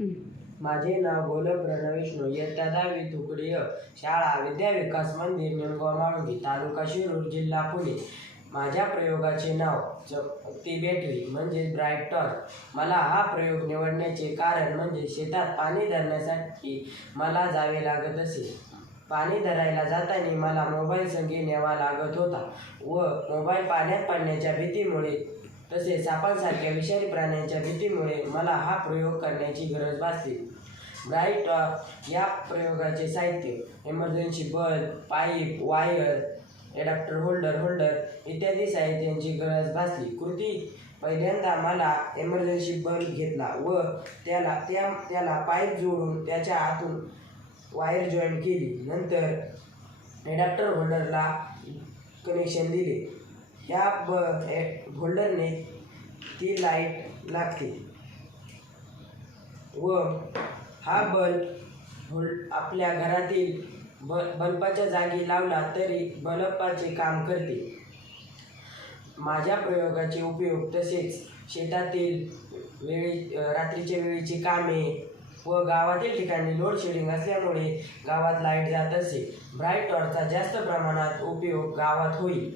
माझे नाव गोलब प्रणविष्णू, इयत्ता 10वी, तुकडीय, शाळा विद्या विकास मंदिर, निमगाव माळुंगी, तालुका शिरूर, जिल्हा पुणे. माझ्या प्रयोगाचे नाव चमकती बॅटरी म्हणजे ब्राईट टॉर्च. मला हा प्रयोग निवडण्याचे कारण म्हणजे शेतात पाणी धरण्यासाठी मला जावे लागत असे. पाणी धरायला जाताना मला मोबाईल संगी न्यावा लागत होता व मोबाईल पाण्यात पडण्याच्या भीतीमुळे तसेच सापांसारख्या विषारी प्राण्यांच्या भीतीमुळे मला हा प्रयोग करण्याची गरज भासली. ब्राईट टॉर्च या प्रयोगाचे साहित्य: emergency bulb, pipe, wire, adapter holder इत्यादी साहित्यांची गरज भासली. कृती: पहिल्यांदा मला इमर्जन्सी बल्ब घेतला व त्याला पाईप जोडून त्याच्या आतून वायर जॉईंट केली. नंतर ॲडॅप्टर होल्डरला कनेक्शन दिले. ह्या होल्डरने ती लाईट लागते व हा बल्ब आपल्या घरातील बल्बाच्या जागी लावला तरी बल्बाचे काम करते. माझ्या प्रयोगाचे उपयोग तसेच शेतातील रात्रीच्या वेळीची कामे व गावातील ठिकाणी लोड शेडिंग असल्यामुळे गावात लाईट जात असे. ब्राईट टॉर्चचा जास्त प्रमाणात उपयोग गावात होईल.